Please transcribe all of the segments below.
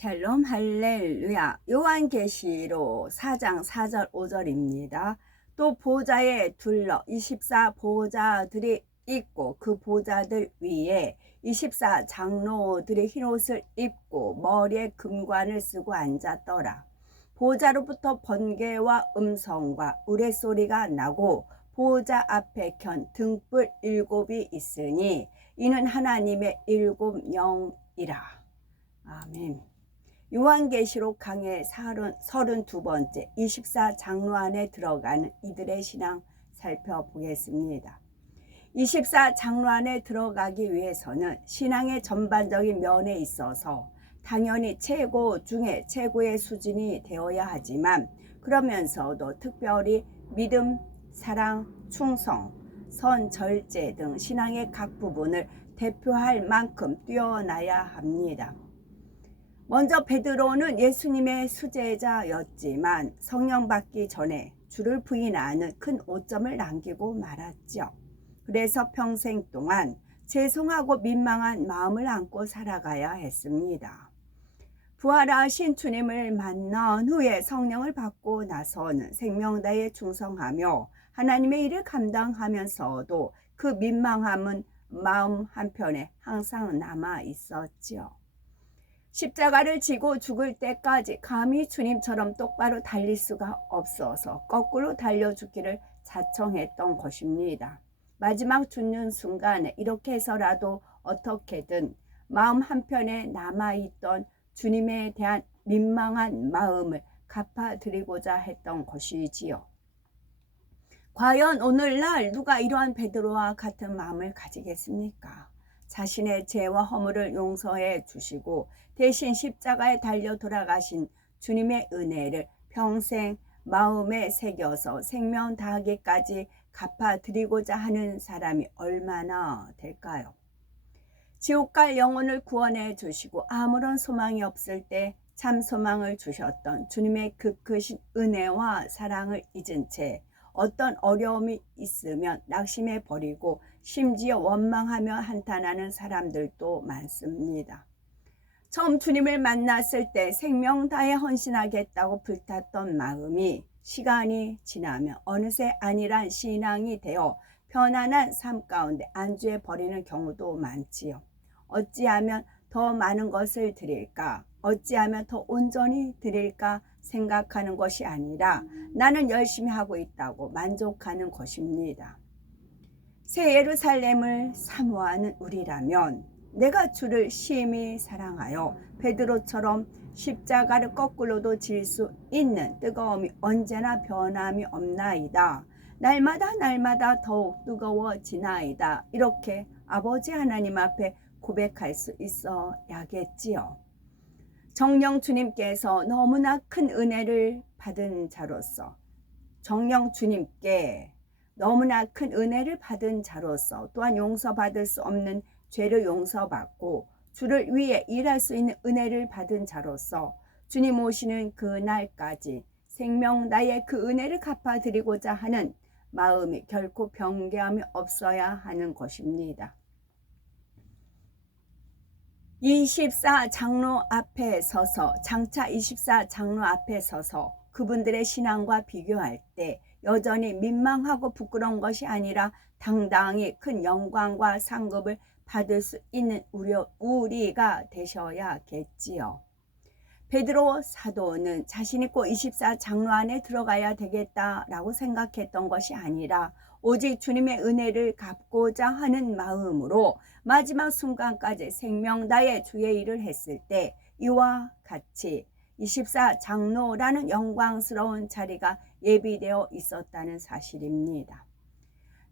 샬롬 할렐루야. 요한계시록 4장 4절 5절입니다. 또 보좌에 둘러 24 보좌들이 있고 그 보좌들 위에 24 장로들이 흰옷을 입고 머리에 금관을 쓰고 앉았더라. 보좌로부터 번개와 음성과 우레소리가 나고 보좌 앞에 켠 등불 7이 있으니 이는 하나님의 7 영이라. 아멘. 요한계시록 강의 32번째 24 장로 안에 들어가는 이들의 신앙 살펴보겠습니다. 24 장로 안에 들어가기 위해서는 신앙의 전반적인 면에 있어서 당연히 최고 중에 최고의 수준이 되어야 하지만 그러면서도 특별히 믿음, 사랑, 충성, 선, 절제 등 신앙의 각 부분을 대표할 만큼 뛰어나야 합니다. 먼저 베드로는 예수님의 수제자였지만 성령 받기 전에 주를 부인하는 큰 오점을 남기고 말았죠. 그래서 평생 동안 죄송하고 민망한 마음을 안고 살아가야 했습니다. 부활하신 주님을 만난 후에 성령을 받고 나서는 생명다에 충성하며 하나님의 일을 감당하면서도 그 민망함은 마음 한편에 항상 남아 있었죠. 십자가를 지고 죽을 때까지 감히 주님처럼 똑바로 달릴 수가 없어서 거꾸로 달려 죽기를 자청했던 것입니다. 마지막 죽는 순간에 이렇게 해서라도 어떻게든 마음 한편에 남아있던 주님에 대한 민망한 마음을 갚아드리고자 했던 것이지요. 과연 오늘날 누가 이러한 베드로와 같은 마음을 가지겠습니까? 자신의 죄와 허물을 용서해 주시고 대신 십자가에 달려 돌아가신 주님의 은혜를 평생 마음에 새겨서 생명 다하기까지 갚아드리고자 하는 사람이 얼마나 될까요? 지옥 갈 영혼을 구원해 주시고 아무런 소망이 없을 때 참 소망을 주셨던 주님의 그 크신 은혜와 사랑을 잊은 채 어떤 어려움이 있으면 낙심해 버리고 심지어 원망하며 한탄하는 사람들도 많습니다. 처음 주님을 만났을 때 생명 다해 헌신하겠다고 불탔던 마음이 시간이 지나면 어느새 안일한 신앙이 되어 편안한 삶 가운데 안주해 버리는 경우도 많지요. 어찌하면 더 많은 것을 드릴까? 어찌하면 더 온전히 드릴까 생각하는 것이 아니라 나는 열심히 하고 있다고 만족하는 것입니다. 새 예루살렘을 사모하는 우리라면 내가 주를 심히 사랑하여 베드로처럼 십자가를 거꾸로도 질 수 있는 뜨거움이 언제나 변함이 없나이다. 날마다 더욱 뜨거워지나이다. 이렇게 아버지 하나님 앞에 고백할 수 있어야겠지요. 정령 주님께서 너무나 큰 은혜를 받은 자로서 정령 주님께 너무나 큰 은혜를 받은 자로서 또한 용서받을 수 없는 죄를 용서받고 주를 위해 일할 수 있는 은혜를 받은 자로서 주님 오시는 그날까지 생명 나의 그 은혜를 갚아드리고자 하는 마음이 결코 변개함이 없어야 하는 것입니다. 24 장로 앞에 서서 장차 24 장로 앞에 서서 그분들의 신앙과 비교할 때 여전히 민망하고 부끄러운 것이 아니라 당당히 큰 영광과 상급을 받을 수 있는 우리가 되셔야겠지요. 베드로 사도는 자신이 꼭 24 장로 안에 들어가야 되겠다라고 생각했던 것이 아니라 오직 주님의 은혜를 갚고자 하는 마음으로 마지막 순간까지 생명 다해 주의 일을 했을 때 이와 같이 24 장로라는 영광스러운 자리가 예비되어 있었다는 사실입니다.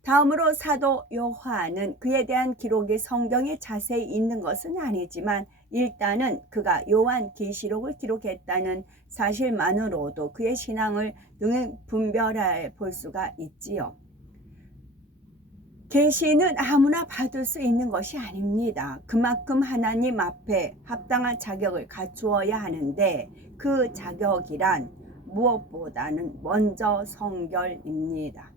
다음으로 사도 요한은 그에 대한 기록이 성경에 자세히 있는 것은 아니지만 일단은 그가 요한계시록을 기록했다는 사실만으로도 그의 신앙을 능히 분별해 볼 수가 있지요. 계시는 아무나 받을 수 있는 것이 아닙니다. 그만큼 하나님 앞에 합당한 자격을 갖추어야 하는데 그 자격이란 무엇보다는 먼저 성결입니다.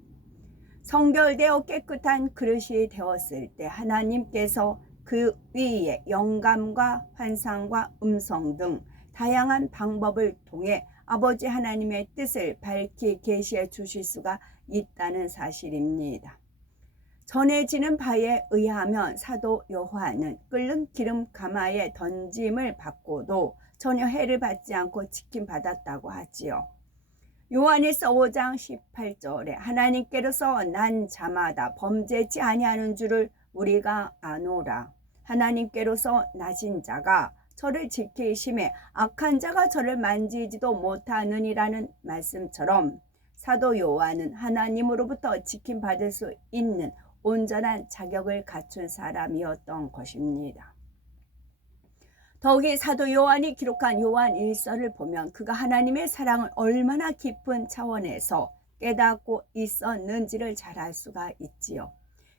성결되어 깨끗한 그릇이 되었을 때 하나님께서 그 위에 영감과 환상과 음성 등 다양한 방법을 통해 아버지 하나님의 뜻을 밝히 계시해 주실 수가 있다는 사실입니다. 전해지는 바에 의하면 사도 요한은 끓는 기름 가마에 던짐을 받고도 전혀 해를 받지 않고 지킴받았다고 하지요. 요한일서 5장 18절에 하나님께로서 난 자마다 범죄치 아니하는 줄을 우리가 아노라. 하나님께로서 나신 자가 저를 지키심에 악한 자가 저를 만지지도 못하느니라는 말씀처럼 사도 요한은 하나님으로부터 지킴받을 수 있는 온전한 자격을 갖춘 사람이었던 것입니다. 더욱이 사도 요한이 기록한 요한 1서를 보면 그가 하나님의 사랑을 얼마나 깊은 차원에서 깨닫고 있었는지를 잘 알 수가 있지요.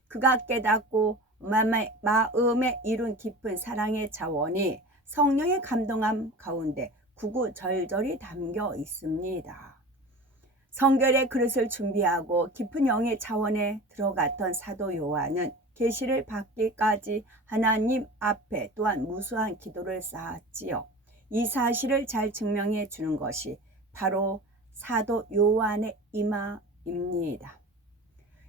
그가 깨닫고 마음에 이룬 깊은 사랑의 차원이 성령의 감동함 가운데 구구절절히 담겨 있습니다. 성결의 그릇을 준비하고 깊은 영의 차원에 들어갔던 사도 요한은 계시를 받기까지 하나님 앞에 또한 무수한 기도를 쌓았지요. 이 사실을 잘 증명해 주는 것이 바로 사도 요한의 이마입니다.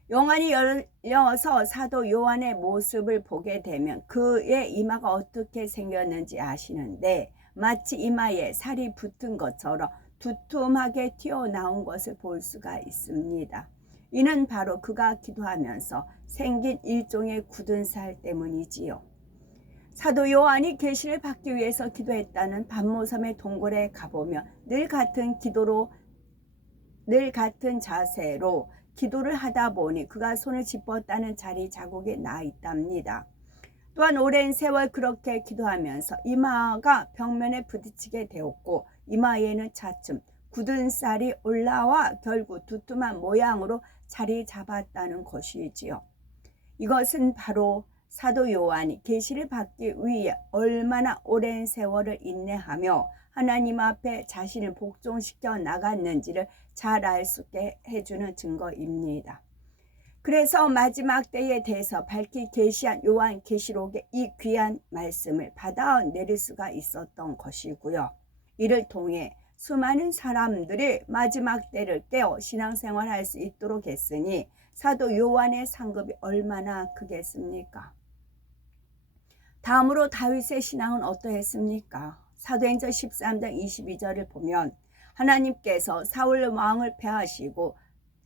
영안이 열려서 사도 요한의 모습을 보게 되면 그의 이마가 어떻게 생겼는지 아시는데 마치 이마에 살이 붙은 것처럼 두툼하게 튀어나온 것을 볼 수가 있습니다. 이는 바로 그가 기도하면서 생긴 일종의 굳은 살 때문이지요. 사도 요한이 계시를 받기 위해서 기도했다는 반모섬의 동굴에 가보면 늘 같은 자세로 기도를 하다 보니 그가 손을 짚었다는 자리 자국이 나 있답니다. 또한 오랜 세월 그렇게 기도하면서 이마가 벽면에 부딪히게 되었고 이마에는 차츰 굳은 쌀이 올라와 결국 두툼한 모양으로 자리 잡았다는 것이지요. 이것은 바로 사도 요한이 계시를 받기 위해 얼마나 오랜 세월을 인내하며 하나님 앞에 자신을 복종시켜 나갔는지를 잘 알 수 있게 해주는 증거입니다. 그래서 마지막 때에 대해서 밝히 계시한 요한 계시록의 이 귀한 말씀을 받아내릴 수가 있었던 것이고요. 이를 통해 수많은 사람들이 마지막 때를 깨어 신앙생활할 수 있도록 했으니 사도 요한의 상급이 얼마나 크겠습니까? 다음으로 다윗의 신앙은 어떠했습니까? 사도행전 13장 22절을 보면 하나님께서 사울 왕을 패하시고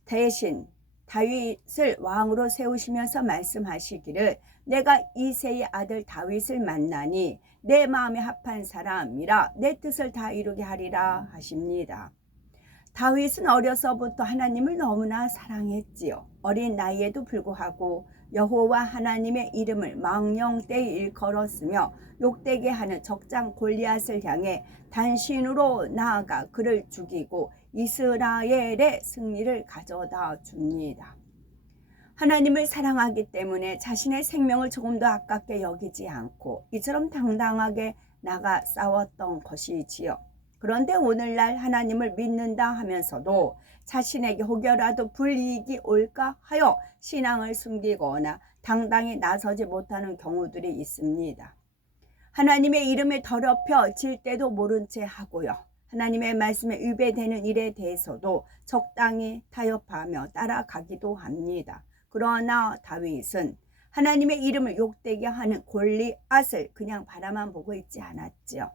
대신 다윗을 왕으로 세우시면서 말씀하시기를 내가 이새의 아들 다윗을 만나니 내 마음에 합한 사람이라 내 뜻을 다 이루게 하리라 하십니다. 다윗은 어려서부터 하나님을 너무나 사랑했지요. 어린 나이에도 불구하고 여호와 하나님의 이름을 망령되이 일컬었으며 욕되게 하는 적장 골리앗을 향해 단신으로 나아가 그를 죽이고 이스라엘의 승리를 가져다 줍니다. 하나님을 사랑하기 때문에 자신의 생명을 조금도 아깝게 여기지 않고 이처럼 당당하게 나가 싸웠던 것이지요. 그런데 오늘날 하나님을 믿는다 하면서도 자신에게 혹여라도 불이익이 올까 하여 신앙을 숨기거나 당당히 나서지 못하는 경우들이 있습니다. 하나님의 이름을 더럽혀 질 때도 모른 채 하고요. 하나님의 말씀에 위배되는 일에 대해서도 적당히 타협하며 따라가기도 합니다. 그러나 다윗은 하나님의 이름을 욕되게 하는 골리앗을 그냥 바라만 보고 있지 않았죠.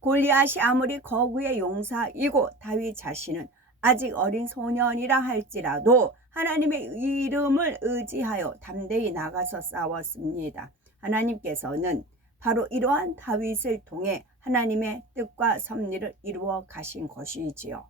골리앗이 아무리 거구의 용사이고 다윗 자신은 아직 어린 소년이라 할지라도 하나님의 이름을 의지하여 담대히 나가서 싸웠습니다. 하나님께서는 바로 이러한 다윗을 통해 하나님의 뜻과 섭리를 이루어 가신 것이지요.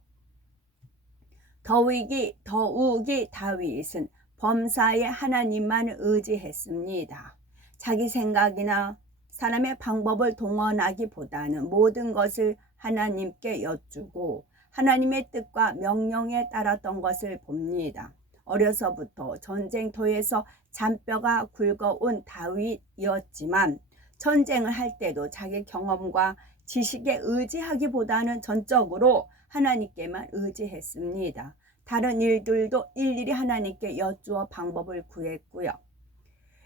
더욱이 다윗은 범사에 하나님만 의지했습니다. 자기 생각이나 사람의 방법을 동원하기보다는 모든 것을 하나님께 여쭈고 하나님의 뜻과 명령에 따랐던 것을 봅니다. 어려서부터 전쟁터에서 잔뼈가 굵어온 다윗이었지만 전쟁을 할 때도 자기 경험과 지식에 의지하기보다는 전적으로 하나님께만 의지했습니다. 다른 일들도 일일이 하나님께 여쭈어 방법을 구했고요.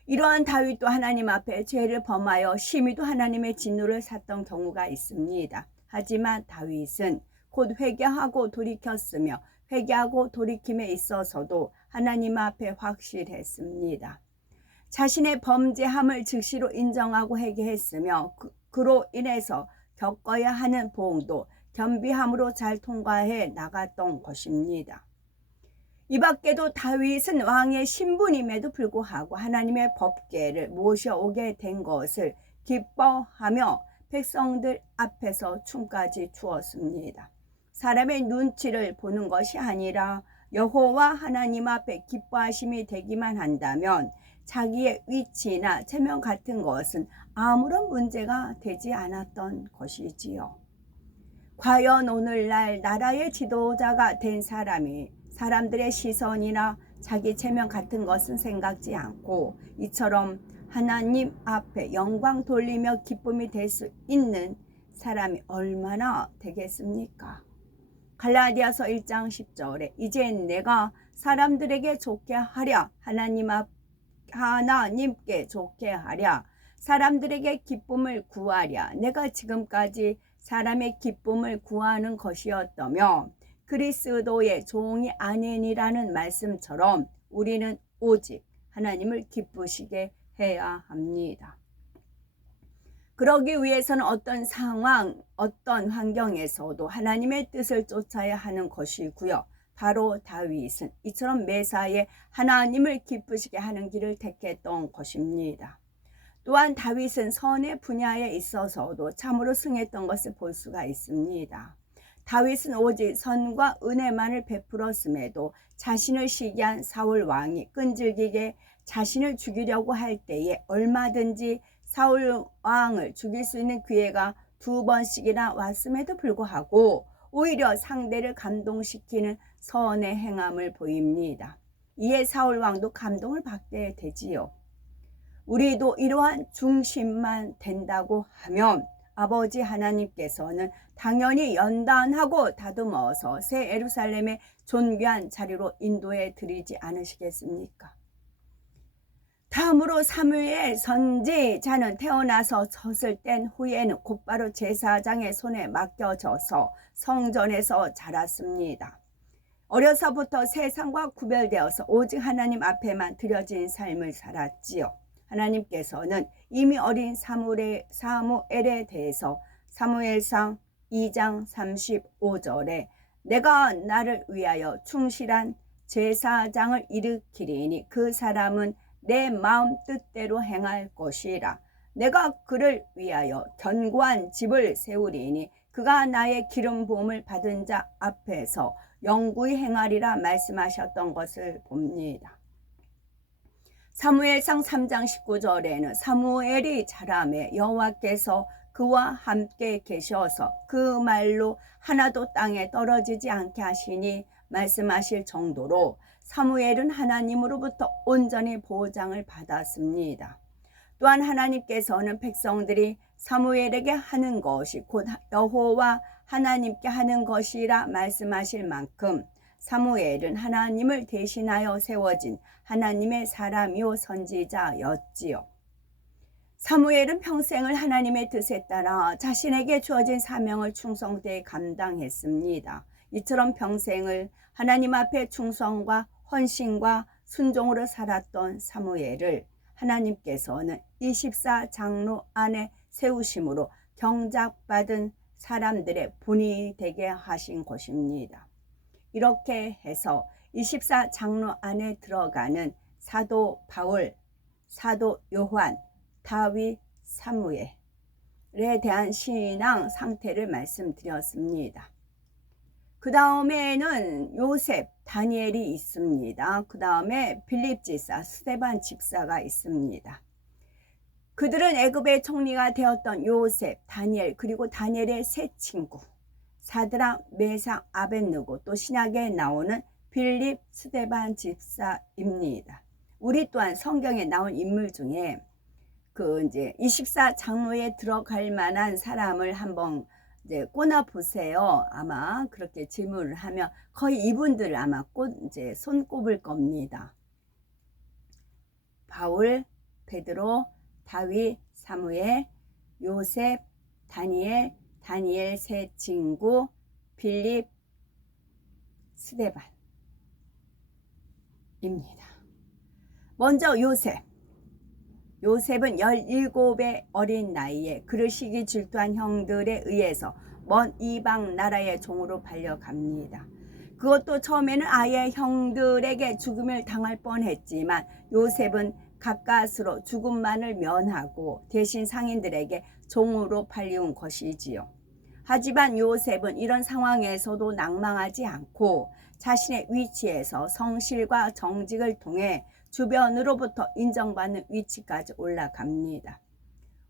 이러한 다윗도 하나님 앞에 죄를 범하여 심히도 하나님의 진노를 샀던 경우가 있습니다. 하지만 다윗은 곧 회개하고 돌이켰으며 회개하고 돌이킴에 있어서도 하나님 앞에 확실했습니다. 자신의 범죄함을 즉시로 인정하고 회개했으며 그로 인해서 겪어야 하는 보응도 겸비함으로 잘 통과해 나갔던 것입니다. 이 밖에도 다윗은 왕의 신분임에도 불구하고 하나님의 법궤를 모셔오게 된 것을 기뻐하며 백성들 앞에서 춤까지 추었습니다. 사람의 눈치를 보는 것이 아니라 여호와 하나님 앞에 기뻐하심이 되기만 한다면 자기의 위치나 체면 같은 것은 아무런 문제가 되지 않았던 것이지요. 과연 오늘날 나라의 지도자가 된 사람이 사람들의 시선이나 자기 체면 같은 것은 생각지 않고 이처럼 하나님 앞에 영광 돌리며 기쁨이 될 수 있는 사람이 얼마나 되겠습니까? 갈라디아서 1장 10절에 이제 내가 사람들에게 좋게 하랴 하나님께 좋게 하랴 사람들에게 기쁨을 구하랴 내가 지금까지 사람의 기쁨을 구하는 것이었다며 그리스도의 종이 아니니라는 말씀처럼 우리는 오직 하나님을 기쁘시게 해야 합니다. 그러기 위해서는 어떤 상황, 어떤 환경에서도 하나님의 뜻을 쫓아야 하는 것이고요. 바로 다윗은 이처럼 매사에 하나님을 기쁘시게 하는 길을 택했던 것입니다. 또한 다윗은 선의 분야에 있어서도 참으로 승했던 것을 볼 수가 있습니다. 다윗은 오직 선과 은혜만을 베풀었음에도 자신을 시기한 사울 왕이 끈질기게 자신을 죽이려고 할 때에 얼마든지 사울 왕을 죽일 수 있는 기회가 2번씩이나 왔음에도 불구하고 오히려 상대를 감동시키는 선의 행함을 보입니다. 이에 사울 왕도 감동을 받게 되지요. 우리도 이러한 중심만 된다고 하면 아버지 하나님께서는 당연히 연단하고 다듬어서 새 예루살렘의 존귀한 자리로 인도해 드리지 않으시겠습니까? 다음으로 사무엘 선지자는 태어나서 젖을 뗀 후에는 곧바로 제사장의 손에 맡겨져서 성전에서 자랐습니다. 어려서부터 세상과 구별되어서 오직 하나님 앞에만 드려진 삶을 살았지요. 하나님께서는 이미 어린 사무엘에 대해서 사무엘상 2장 35절에 내가 나를 위하여 충실한 제사장을 일으키리니 그 사람은 내 마음 뜻대로 행할 것이라. 내가 그를 위하여 견고한 집을 세우리니 그가 나의 기름 부음을 받은 자 앞에서 영구히 행하리라 말씀하셨던 것을 봅니다. 사무엘상 3장 19절에는 사무엘이 자라매 여호와께서 그와 함께 계셔서 그 말로 하나도 땅에 떨어지지 않게 하시니 말씀하실 정도로 사무엘은 하나님으로부터 온전히 보장을 받았습니다. 또한 하나님께서는 백성들이 사무엘에게 하는 것이 곧 여호와 하나님께 하는 것이라 말씀하실 만큼 사무엘은 하나님을 대신하여 세워진 하나님의 사람이요 선지자였지요. 사무엘은 평생을 하나님의 뜻에 따라 자신에게 주어진 사명을 충성되이 감당했습니다. 이처럼 평생을 하나님 앞에 충성과 헌신과 순종으로 살았던 사무엘을 하나님께서는 24장로 안에 세우심으로 경작받은 사람들의 본이 되게 하신 것입니다. 이렇게 해서 24장로 안에 들어가는 사도 바울, 사도 요한, 다윗, 사무엘에 대한 신앙 상태를 말씀드렸습니다. 그 다음에는 요셉, 다니엘이 있습니다. 그 다음에 빌립 집사, 스데반 집사가 있습니다. 그들은 애굽의 총리가 되었던 요셉, 다니엘, 그리고 다니엘의 세 친구 사드락, 메삭, 아벳느고, 또 신약에 나오는 빌립, 스데반 집사입니다. 우리 또한 성경에 나온 인물 중에 이제 24장로에 들어갈 만한 사람을 한번 이제 꼽아 보세요. 아마 그렇게 질문을 하면 거의 이분들을 아마 이제 손꼽을 겁니다. 바울, 베드로, 다윗, 사무엘, 요셉, 다니엘, 다니엘 세 친구 빌립, 스데반입니다. 먼저 요셉은 17의 어린 나이에 그를 시기 질투한 형들에 의해서 먼 이방 나라의 종으로 팔려갑니다. 그것도 처음에는 아예 형들에게 죽음을 당할 뻔했지만 요셉은 가까스로 죽음만을 면하고 대신 상인들에게 종으로 팔려온 것이지요. 하지만 요셉은 이런 상황에서도 낭망하지 않고 자신의 위치에서 성실과 정직을 통해 주변으로부터 인정받는 위치까지 올라갑니다.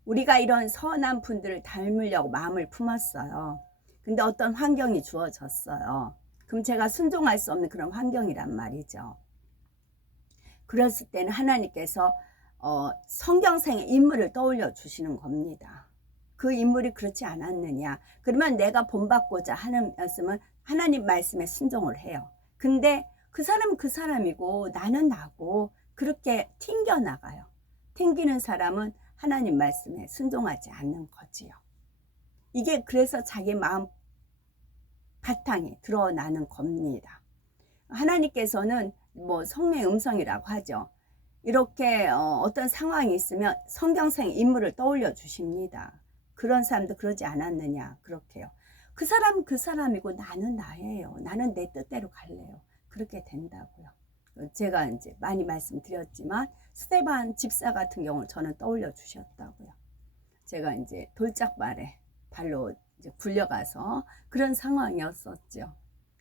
우리가 이런 선한 분들을 닮으려고 마음을 품었어요. 근데 어떤 환경이 주어졌어요. 그럼 제가 순종할 수 없는 그런 환경이란 말이죠. 그랬을 때는 하나님께서 성경생의 인물을 떠올려 주시는 겁니다. 그 인물이 그렇지 않았느냐. 그러면 내가 본받고자 하는 말씀은 하나님 말씀에 순종을 해요. 근데 그 사람은 그 사람이고 나는 나고 그렇게 튕겨나가요. 튕기는 사람은 하나님 말씀에 순종하지 않는 거지요. 이게 그래서 자기 마음 바탕이 드러나는 겁니다. 하나님께서는 뭐 성령의 음성이라고 하죠. 이렇게 어떤 상황이 있으면 성경생 인물을 떠올려 주십니다. 그런 사람도 그러지 않았느냐 그렇게요. 그 사람은 그 사람이고 나는 나예요. 나는 내 뜻대로 갈래요. 그렇게 된다고요. 제가 이제 많이 말씀드렸지만 스데반 집사 같은 경우 저는 떠올려 주셨다고요. 제가 이제 돌짝발에 발로 이제 굴려가서 그런 상황이었었죠.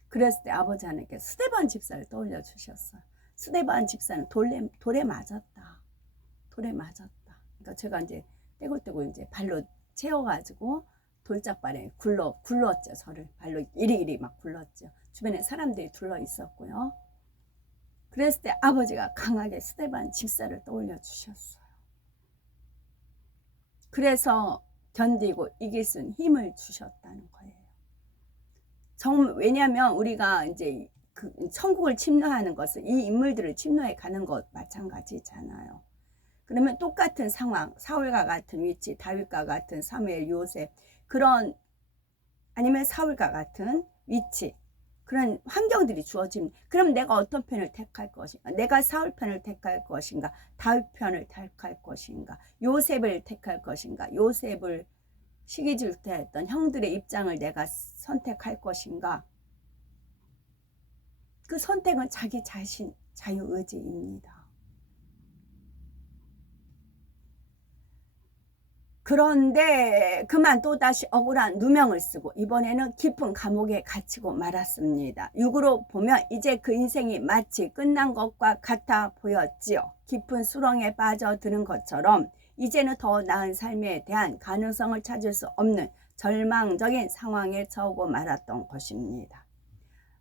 그랬을 때 아버지 하나님께 스데반 집사를 떠올려 주셨어요. 스데반 집사는 돌에 맞았다. 돌에 맞았다. 그러니까 제가 이제 떼굴떼굴 이제 발로 채워가지고 돌짝발에 굴렀죠. 저를 발로 이리이리 막 굴렀죠. 주변에 사람들이 둘러 있었고요. 그랬을 때 아버지가 강하게 스데반 집사를 떠올려 주셨어요. 그래서 견디고 이길 수 있는 힘을 주셨다는 거예요. 왜냐하면 우리가 이제 그 천국을 침노하는 것은 이 인물들을 침노해 가는 것 마찬가지잖아요. 그러면 똑같은 상황, 사울과 같은 위치, 다윗과 같은 사무엘, 요셉 그런 아니면 사울과 같은 위치 그런 환경들이 주어집니다. 그럼 내가 어떤 편을 택할 것인가? 내가 사울 편을 택할 것인가? 다윗 편을 택할 것인가? 요셉을 택할 것인가? 요셉을 시기 질투했던 형들의 입장을 내가 선택할 것인가? 그 선택은 자기 자신 자유의지입니다. 그런데 그만 또다시 억울한 누명을 쓰고 이번에는 깊은 감옥에 갇히고 말았습니다. 육으로 보면 이제 그 인생이 마치 끝난 것과 같아 보였지요. 깊은 수렁에 빠져드는 것처럼 이제는 더 나은 삶에 대한 가능성을 찾을 수 없는 절망적인 상황에 처하고 말았던 것입니다.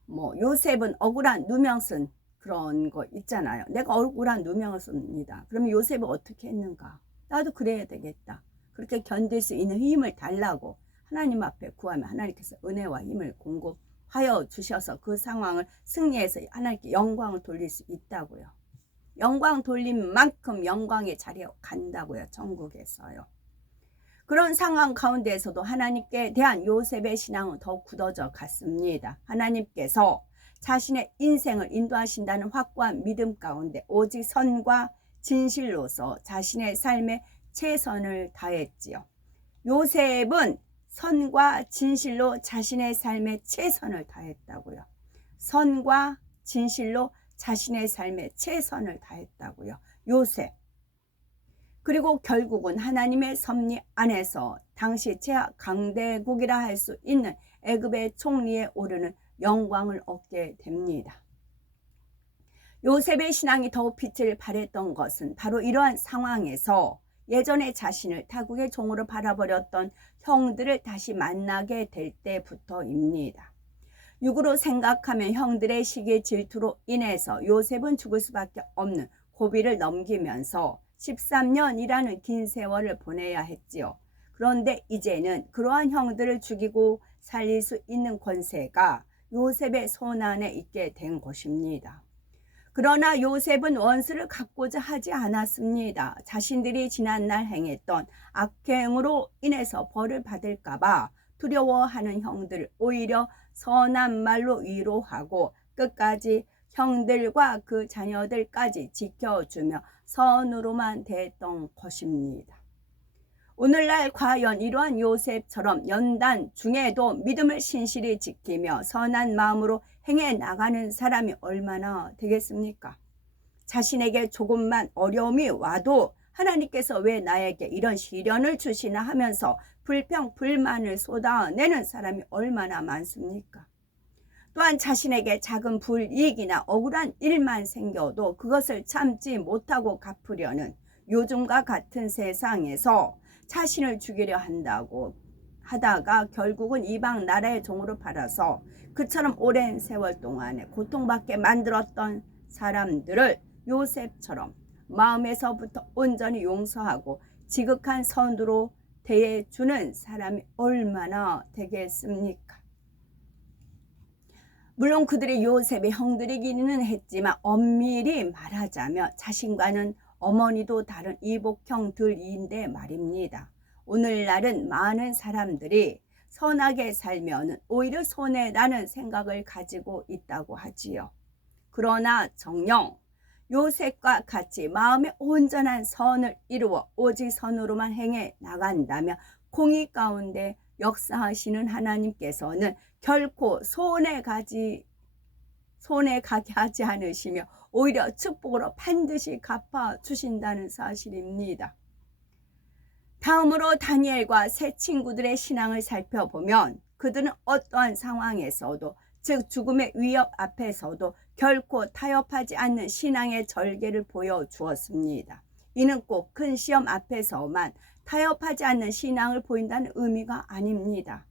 뭐 요셉은 억울한 누명 쓴 그런 거 있잖아요. 내가 억울한 누명을 씁니다. 그러면 요셉은 어떻게 했는가? 나도 그래야 되겠다. 그렇게 견딜 수 있는 힘을 달라고 하나님 앞에 구하면 하나님께서 은혜와 힘을 공급하여 주셔서 그 상황을 승리해서 하나님께 영광을 돌릴 수 있다고요. 영광 돌린 만큼 영광의 자리에 간다고요. 천국에서요. 그런 상황 가운데에서도 하나님께 대한 요셉의 신앙은 더욱 굳어져 갔습니다. 하나님께서 자신의 인생을 인도하신다는 확고한 믿음 가운데 오직 선과 진실로서 자신의 삶에 최선을 다했지요. 요셉은 선과 진실로 자신의 삶에 최선을 다했다고요. 선과 진실로 자신의 삶에 최선을 다했다고요. 요셉. 그리고 결국은 하나님의 섭리 안에서 당시 최하 강대국이라 할 수 있는 애굽의 총리에 오르는 영광을 얻게 됩니다. 요셉의 신앙이 더욱 빛을 발했던 것은 바로 이러한 상황에서 예전에 자신을 타국의 종으로 바라버렸던 형들을 다시 만나게 될 때부터입니다. 육으로 생각하면 형들의 시기 질투로 인해서 요셉은 죽을 수밖에 없는 고비를 넘기면서 13년이라는 긴 세월을 보내야 했지요. 그런데 이제는 그러한 형들을 죽이고 살릴 수 있는 권세가 요셉의 손 안에 있게 된 것입니다. 그러나 요셉은 원수를 갚고자 하지 않았습니다. 자신들이 지난날 행했던 악행으로 인해서 벌을 받을까 봐 두려워하는 형들 오히려 선한 말로 위로하고 끝까지 형들과 그 자녀들까지 지켜주며 선으로만 대했던 것입니다. 오늘날 과연 이러한 요셉처럼 연단 중에도 믿음을 신실히 지키며 선한 마음으로 행해 나가는 사람이 얼마나 되겠습니까? 자신에게 조금만 어려움이 와도 하나님께서 왜 나에게 이런 시련을 주시나 하면서 불평, 불만을 쏟아내는 사람이 얼마나 많습니까? 또한 자신에게 작은 불이익이나 억울한 일만 생겨도 그것을 참지 못하고 갚으려는 요즘과 같은 세상에서 자신을 죽이려 한다고 하다가 결국은 이방 나라의 종으로 팔아서 그처럼 오랜 세월 동안에 고통받게 만들었던 사람들을 요셉처럼 마음에서부터 온전히 용서하고 지극한 선으로 대해주는 사람이 얼마나 되겠습니까? 물론 그들이 요셉의 형들이기는 했지만 엄밀히 말하자면 자신과는 어머니도 다른 이복형들인데 말입니다. 오늘날은 많은 사람들이 선하게 살면 오히려 손해라는 생각을 가지고 있다고 하지요. 그러나 정녕 요셉과 같이 마음의 온전한 선을 이루어 오직 선으로만 행해 나간다면 공의 가운데 역사하시는 하나님께서는 결코 손해 가게 하지 않으시며 오히려 축복으로 반드시 갚아주신다는 사실입니다. 다음으로 다니엘과 세 친구들의 신앙을 살펴보면 그들은 어떠한 상황에서도 즉 죽음의 위협 앞에서도 결코 타협하지 않는 신앙의 절개를 보여주었습니다. 이는 꼭 큰 시험 앞에서만 타협하지 않는 신앙을 보인다는 의미가 아닙니다.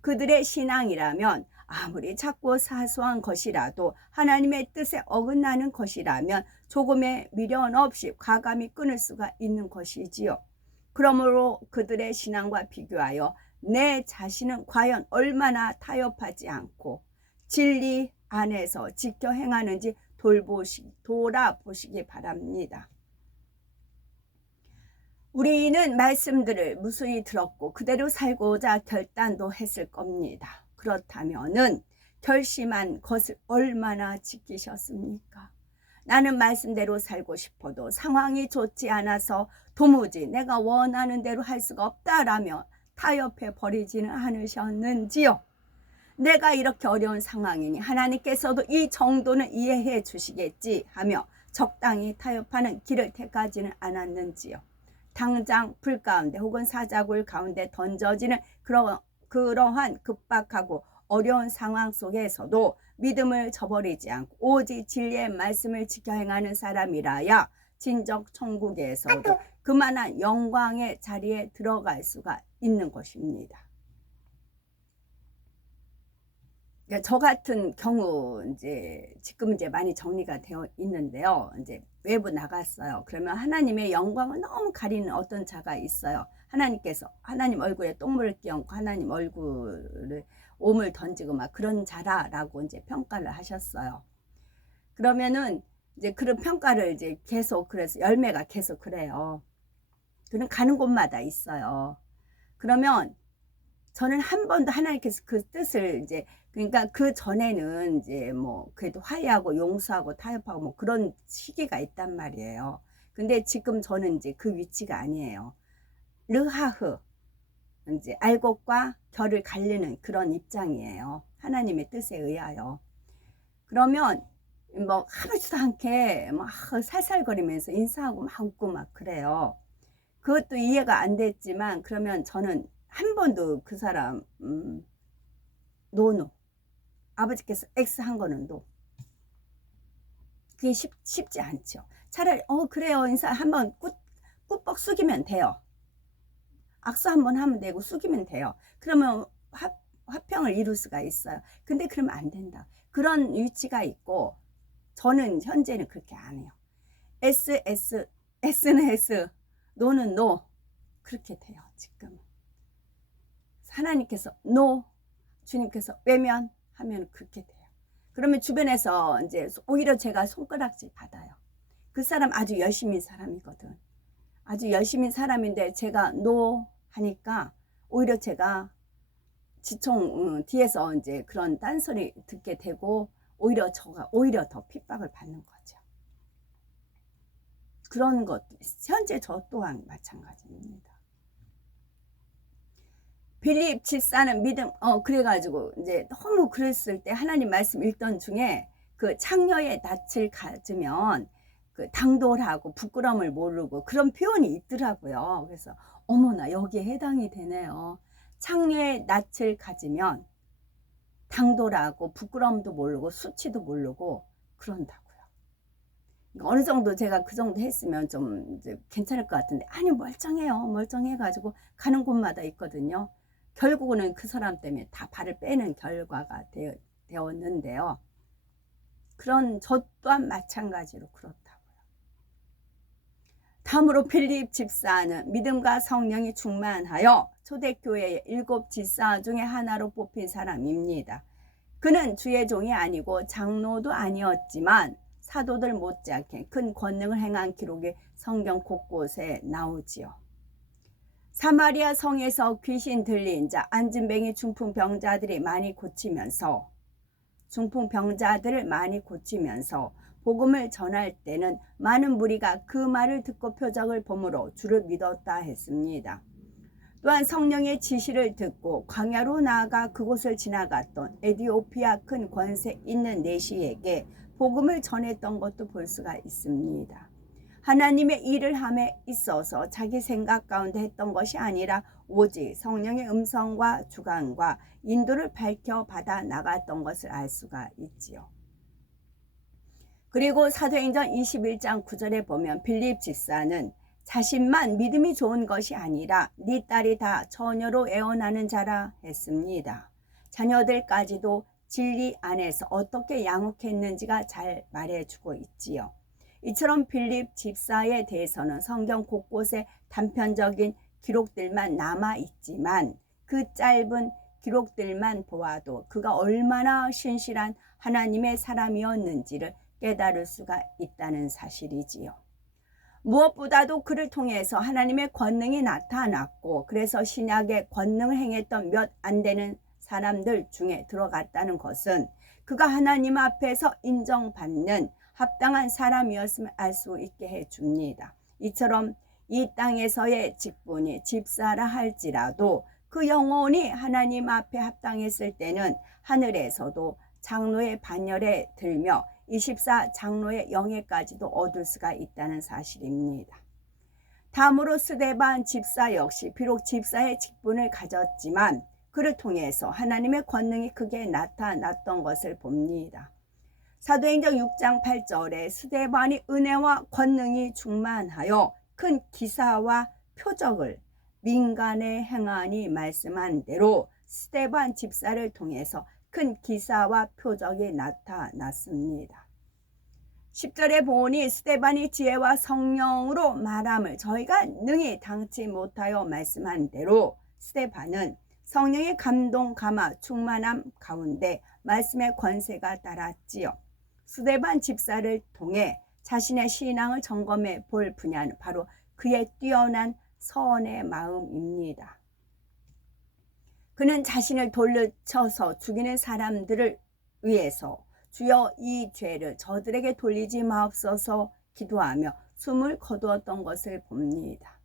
그들의 신앙이라면 아무리 작고 사소한 것이라도 하나님의 뜻에 어긋나는 것이라면 조금의 미련 없이 과감히 끊을 수가 있는 것이지요. 그러므로 그들의 신앙과 비교하여 내 자신은 과연 얼마나 타협하지 않고 진리 안에서 지켜 행하는지 돌아보시기 바랍니다. 우리는 말씀들을 무수히 들었고 그대로 살고자 결단도 했을 겁니다. 그렇다면은 결심한 것을 얼마나 지키셨습니까? 나는 말씀대로 살고 싶어도 상황이 좋지 않아서 도무지 내가 원하는 대로 할 수가 없다라며 타협해 버리지는 않으셨는지요? 내가 이렇게 어려운 상황이니 하나님께서도 이 정도는 이해해 주시겠지 하며 적당히 타협하는 길을 택하지는 않았는지요? 당장 불 가운데 혹은 사자굴 가운데 던져지는 그러한 급박하고 어려운 상황 속에서도 믿음을 저버리지 않고 오직 진리의 말씀을 지켜 행하는 사람이라야 진적 천국에서도 그만한 영광의 자리에 들어갈 수가 있는 것입니다. 저 같은 경우 지금 많이 정리가 되어 있는데요. 외부 나갔어요. 그러면 하나님의 영광을 너무 가리는 어떤 자가 있어요. 하나님께서 하나님 얼굴에 똥물을 끼얹고 하나님 얼굴을 오물 던지고 막 그런 자라라고 평가를 하셨어요. 그러면은 그런 평가를 계속 그래서 열매가 계속 그래요. 그는 가는 곳마다 있어요. 그러면 저는 한 번도 하나님께서 그 뜻을 그러니까 그 전에는 그래도 화해하고 용서하고 타협하고 뭐 그런 시기가 있단 말이에요. 근데 지금 저는 그 위치가 아니에요. 르하흐 알곡과 결을 갈리는 그런 입장이에요. 하나님의 뜻에 의하여. 그러면 아무렇지도 않게 막 살살거리면서 인사하고 막 웃고 막 그래요. 그것도 이해가 안 됐지만 그러면 저는 한 번도 그 사람 노 아버지께서 X 한 거는 노. 그게 쉽지 않죠. 차라리 그래요 인사 한번 꾸벅 숙이면 돼요. 악수 한번 하면 되고 숙이면 돼요. 그러면 화평을 이룰 수가 있어요. 근데 그러면 안 된다. 그런 위치가 있고 저는 현재는 그렇게 안 해요. S는 S, 노는 노. 그렇게 돼요 지금. 하나님께서 노, 주님께서 외면 하면 그렇게 돼요. 그러면 주변에서 오히려 제가 손가락질 받아요. 그 사람 아주 열심인 사람이거든. 아주 열심인 사람인데 제가 노 하니까 오히려 제가 뒤에서 이제 그런 딴소리 듣게 되고 오히려 저가 오히려 더 핍박을 받는 거죠. 그런 것 현재 저 또한 마찬가지입니다. 빌립 집사는 믿음 그래가지고 이제 너무 그랬을 때 하나님 말씀 읽던 중에 그 창녀의 낯을 가지면 그 당돌하고 부끄러움을 모르고 그런 표현이 있더라고요. 그래서 어머나 여기에 해당이 되네요. 창녀의 낯을 가지면 당돌하고 부끄러움도 모르고 수치도 모르고 그런다고요. 어느 정도 제가 그 정도 했으면 좀 이제 괜찮을 것 같은데 아니 멀쩡해요. 멀쩡해가지고 가는 곳마다 있거든요. 결국은 그 사람 때문에 다 발을 빼는 결과가 되었는데요. 그런 저 또한 마찬가지로 그렇다고요. 다음으로 빌립 집사는 믿음과 성령이 충만하여 초대교회의 7 집사 중에 하나로 뽑힌 사람입니다. 그는 주의 종이 아니고 장로도 아니었지만 사도들 못지않게 큰 권능을 행한 기록이 성경 곳곳에 나오지요. 사마리아 성에서 귀신 들린 자, 안진뱅이 중풍병자들을 많이 고치면서 복음을 전할 때는 많은 무리가 그 말을 듣고 표적을 보므로 주를 믿었다 했습니다. 또한 성령의 지시를 듣고 광야로 나아가 그곳을 지나갔던 에디오피아 큰 권세 있는 내시에게 복음을 전했던 것도 볼 수가 있습니다. 하나님의 일을 함에 있어서 자기 생각 가운데 했던 것이 아니라 오직 성령의 음성과 주관과 인도를 밝혀받아 나갔던 것을 알 수가 있지요. 그리고 사도행전 21장 9절에 보면 빌립 집사는 자신만 믿음이 좋은 것이 아니라 네 딸이 다 처녀로 애원하는 자라 했습니다. 자녀들까지도 진리 안에서 어떻게 양육했는지가 잘 말해주고 있지요. 이처럼 빌립 집사에 대해서는 성경 곳곳에 단편적인 기록들만 남아있지만 그 짧은 기록들만 보아도 그가 얼마나 신실한 하나님의 사람이었는지를 깨달을 수가 있다는 사실이지요. 무엇보다도 그를 통해서 하나님의 권능이 나타났고 그래서 신약의 권능을 행했던 몇 안 되는 사람들 중에 들어갔다는 것은 그가 하나님 앞에서 인정받는 합당한 사람이었음을 알 수 있게 해줍니다. 이처럼 이 땅에서의 직분이 집사라 할지라도 그 영혼이 하나님 앞에 합당했을 때는 하늘에서도 장로의 반열에 들며 24 장로의 영예까지도 얻을 수가 있다는 사실입니다. 다음으로 스데반 집사 역시 비록 집사의 직분을 가졌지만 그를 통해서 하나님의 권능이 크게 나타났던 것을 봅니다. 사도행전 6장 8절에 스데반이 은혜와 권능이 충만하여 큰 기사와 표적을 민간에 행하니 말씀한 대로 스데반 집사를 통해서 큰 기사와 표적이 나타났습니다. 10절에 보니 스데반이 지혜와 성령으로 말함을 저희가 능히 당치 못하여 말씀한 대로 스데반은 성령의 감동 감화 충만함 가운데 말씀의 권세가 따랐지요. 스데반 집사를 통해 자신의 신앙을 점검해 볼 분야는 바로 그의 뛰어난 선의 마음입니다. 그는 자신을 돌려쳐서 죽이는 사람들을 위해서 주여 이 죄를 저들에게 돌리지 마옵소서 기도하며 숨을 거두었던 것을 봅니다.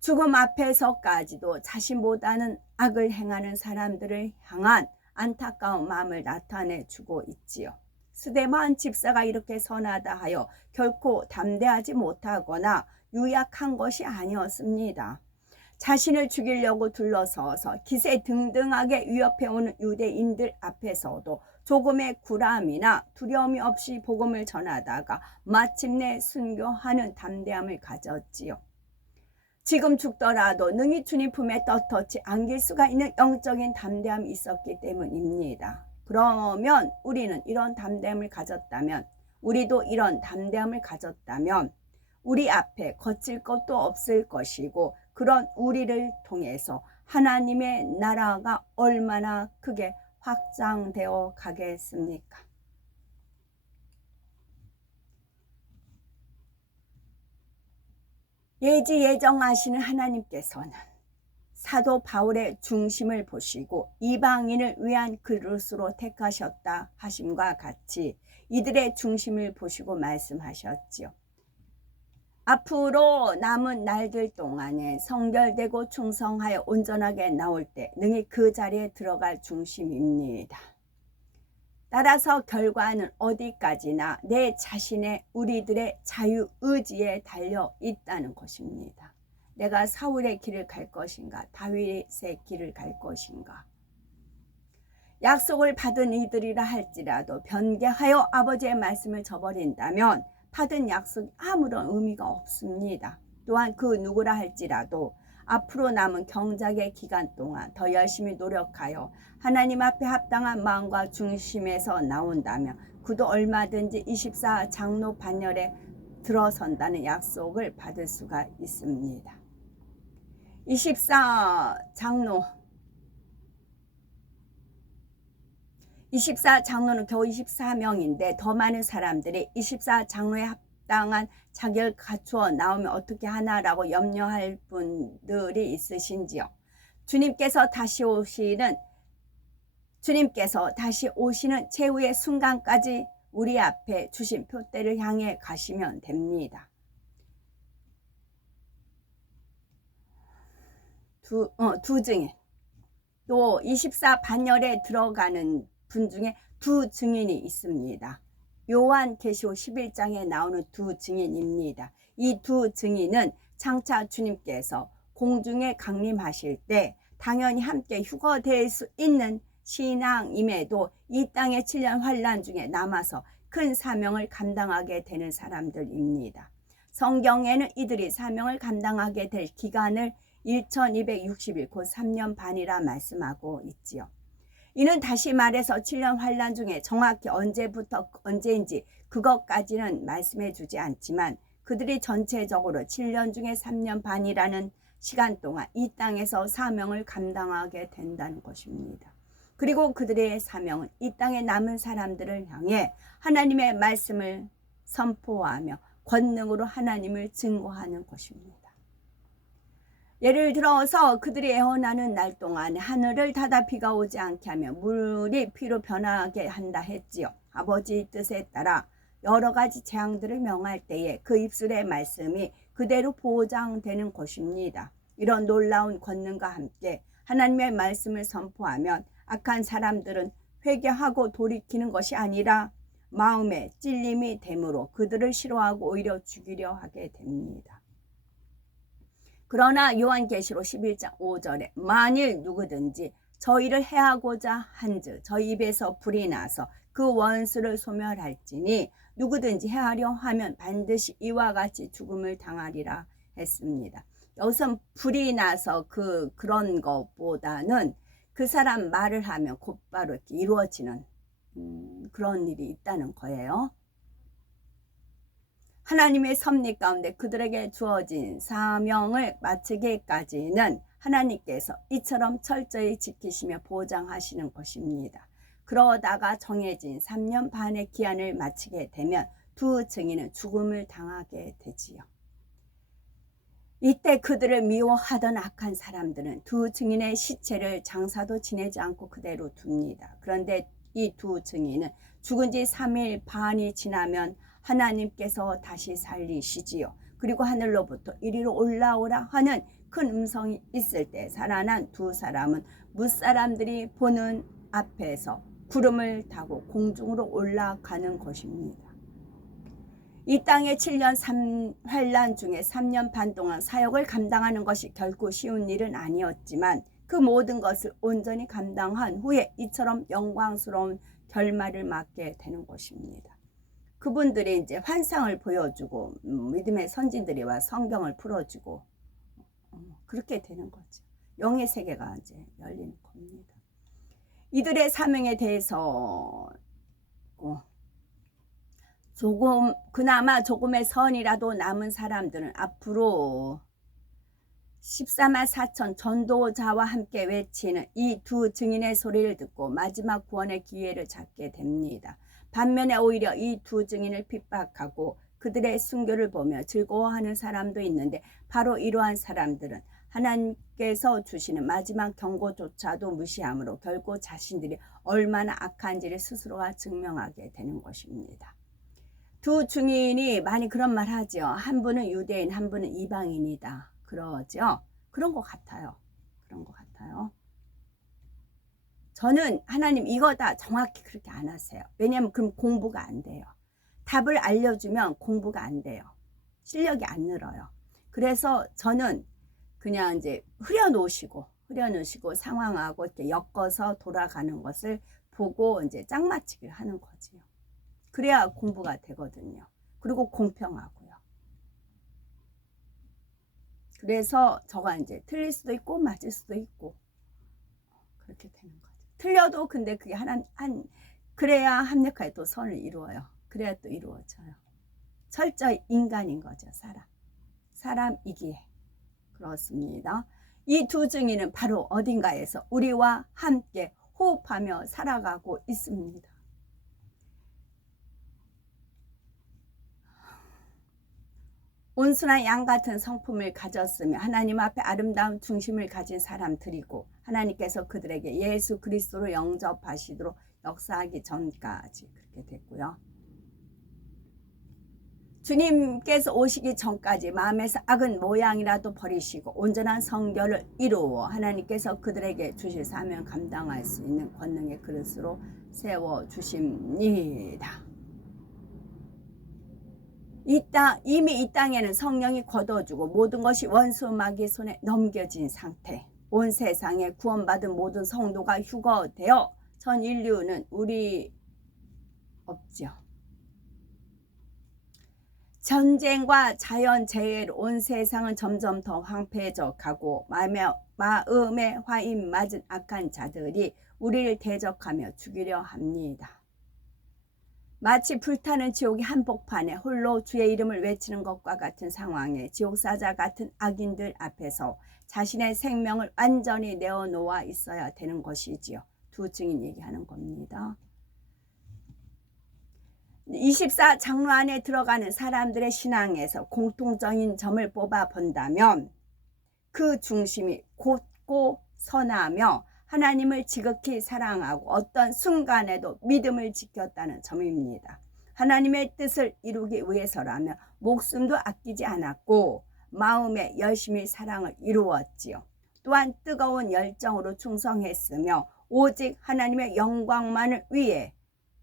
죽음 앞에서까지도 자신보다는 악을 행하는 사람들을 향한 안타까운 마음을 나타내주고 있지요. 스데반 집사가 이렇게 선하다 하여 결코 담대하지 못하거나 유약한 것이 아니었습니다. 자신을 죽이려고 둘러서서 기세등등하게 위협해오는 유대인들 앞에서도 조금의 굴함이나 두려움이 없이 복음을 전하다가 마침내 순교하는 담대함을 가졌지요. 지금 죽더라도 능히 주님 품에 떳떳이 안길 수가 있는 영적인 담대함이 있었기 때문입니다. 그러면 우리는 이런 담대함을 가졌다면 우리도 이런 담대함을 가졌다면 우리 앞에 거칠 것도 없을 것이고 그런 우리를 통해서 하나님의 나라가 얼마나 크게 확장되어 가겠습니까? 예지예정하시는 하나님께서는 사도 바울의 중심을 보시고 이방인을 위한 그릇으로 택하셨다 하심과 같이 이들의 중심을 보시고 말씀하셨지요. 앞으로 남은 날들 동안에 성결되고 충성하여 온전하게 나올 때 능히 그 자리에 들어갈 중심입니다. 따라서 결과는 어디까지나 내 자신의 우리들의 자유의지에 달려 있다는 것입니다. 내가 사울의 길을 갈 것인가, 다윗의 길을 갈 것인가. 약속을 받은 이들이라 할지라도 변개하여 아버지의 말씀을 저버린다면 받은 약속이 아무런 의미가 없습니다. 또한 그 누구라 할지라도 앞으로 남은 경작의 기간 동안 더 열심히 노력하여 하나님 앞에 합당한 마음과 중심에서 나온다면 그도 얼마든지 24 장로 반열에 들어선다는 약속을 받을 수가 있습니다. 24 장로는 겨우 24명인데 더 많은 사람들이 24 장로에 합당한 자격을 갖추어 나오면 어떻게 하나라고 염려할 분들이 있으신지요. 주님께서 다시 오시는 최후의 순간까지 우리 앞에 주신 표대를 향해 가시면 됩니다. 두 증인, 또 24 반열에 들어가는 분 중에 두 증인이 있습니다. 요한계시록 11장에 나오는 두 증인입니다. 이 두 증인은 장차 주님께서 공중에 강림하실 때 당연히 함께 휴거될 수 있는 신앙임에도 이 땅의 7년 환란 중에 남아서 큰 사명을 감당하게 되는 사람들입니다. 성경에는 이들이 사명을 감당하게 될 기간을 1260일 곧 3년 반이라 말씀하고 있지요. 이는 다시 말해서 7년 환란 중에 정확히 언제부터 언제인지 그것까지는 말씀해 주지 않지만 그들이 전체적으로 7년 중에 3년 반이라는 시간 동안 이 땅에서 사명을 감당하게 된다는 것입니다. 그리고 그들의 사명은 이 땅에 남은 사람들을 향해 하나님의 말씀을 선포하며 권능으로 하나님을 증거하는 것입니다. 예를 들어서 그들이 애원하는 날 동안에 하늘을 닫아 비가 오지 않게 하며 물이 피로 변하게 한다 했지요. 아버지 뜻에 따라 여러 가지 재앙들을 명할 때에 그 입술의 말씀이 그대로 보장되는 것입니다. 이런 놀라운 권능과 함께 하나님의 말씀을 선포하면 악한 사람들은 회개하고 돌이키는 것이 아니라 마음에 찔림이 되므로 그들을 싫어하고 오히려 죽이려 하게 됩니다. 그러나 요한계시록 11장 5절에 만일 누구든지 저희를 해하고자 한즉 저희 입에서 불이 나서 그 원수를 소멸할지니 누구든지 해하려 하면 반드시 이와 같이 죽음을 당하리라 했습니다. 여기서 불이 나서 그런 것보다는 그 사람 말을 하면 곧바로 이렇게 이루어지는 그런 일이 있다는 거예요. 하나님의 섭리 가운데 그들에게 주어진 사명을 마치기까지는 하나님께서 이처럼 철저히 지키시며 보장하시는 것입니다. 그러다가 정해진 3년 반의 기한을 마치게 되면 두 증인은 죽음을 당하게 되지요. 이때 그들을 미워하던 악한 사람들은 두 증인의 시체를 장사도 지내지 않고 그대로 둡니다. 그런데 이 두 증인은 죽은 지 3일 반이 지나면 하나님께서 다시 살리시지요. 그리고 하늘로부터 이리로 올라오라 하는 큰 음성이 있을 때 살아난 두 사람은 무사람들이 보는 앞에서 구름을 타고 공중으로 올라가는 것입니다. 이 땅의 7년 환란 중에 3년 반 동안 사역을 감당하는 것이 결코 쉬운 일은 아니었지만 그 모든 것을 온전히 감당한 후에 이처럼 영광스러운 결말을 맞게 되는 것입니다. 그분들이 이제 환상을 보여주고 믿음의 선진들이 와 성경을 풀어주고 그렇게 되는 거죠. 영의 세계가 이제 열리는 겁니다. 이들의 사명에 대해서 그나마 조금의 선이라도 남은 사람들은 앞으로 14만 4천 전도자와 함께 외치는 이 두 증인의 소리를 듣고 마지막 구원의 기회를 잡게 됩니다. 반면에 오히려 이 두 증인을 핍박하고 그들의 순교를 보며 즐거워하는 사람도 있는데 바로 이러한 사람들은 하나님께서 주시는 마지막 경고조차도 무시함으로 결국 자신들이 얼마나 악한지를 스스로가 증명하게 되는 것입니다. 두 증인이 많이 그런 말 하죠. 한 분은 유대인, 한 분은 이방인이다. 그러죠. 그런 것 같아요. 그런 것 같아요. 저는 하나님 이거다 정확히 그렇게 안 하세요. 왜냐하면 그럼 공부가 안 돼요. 답을 알려주면 공부가 안 돼요. 실력이 안 늘어요. 그래서 저는 그냥 이제 흐려놓으시고 상황하고 이렇게 엮어서 돌아가는 것을 보고 이제 짝맞추기를 하는 거지요. 그래야 공부가 되거든요. 그리고 공평하고요. 그래서 저가 이제 틀릴 수도 있고 맞을 수도 있고 그렇게 되는 거죠. 틀려도 근데 그게 그래야 합력하에 또 선을 이루어요. 그래야 또 이루어져요. 철저히 인간인 거죠. 사람이기에. 그렇습니다. 이 두 증인은 바로 어딘가에서 우리와 함께 호흡하며 살아가고 있습니다. 온순한 양 같은 성품을 가졌으며 하나님 앞에 아름다운 중심을 가진 사람들이고 하나님께서 그들에게 예수 그리스도로 영접하시도록 역사하기 전까지 그렇게 됐고요. 주님께서 오시기 전까지 마음에서 악은 모양이라도 버리시고 온전한 성결을 이루어 하나님께서 그들에게 주실 사명 감당할 수 있는 권능의 그릇으로 세워주십니다. 이미 이 땅에는 성령이 걷어주고 모든 것이 원수 마귀의 손에 넘겨진 상태. 온 세상에 구원받은 모든 성도가 휴거되어 전 인류는 우리 없죠. 전쟁과 자연재해로 온 세상은 점점 더 황폐해져 가고 마음에 화인 맞은 악한 자들이 우리를 대적하며 죽이려 합니다. 마치 불타는 지옥의 한복판에 홀로 주의 이름을 외치는 것과 같은 상황에 지옥사자 같은 악인들 앞에서 자신의 생명을 완전히 내어놓아 있어야 되는 것이지요. 두 증인 얘기하는 겁니다. 24 장로 안에 들어가는 사람들의 신앙에서 공통적인 점을 뽑아 본다면 그 중심이 곧고 선하며 하나님을 지극히 사랑하고 어떤 순간에도 믿음을 지켰다는 점입니다. 하나님의 뜻을 이루기 위해서라면 목숨도 아끼지 않았고 마음에 열심히 사랑을 이루었지요. 또한 뜨거운 열정으로 충성했으며 오직 하나님의 영광만을 위해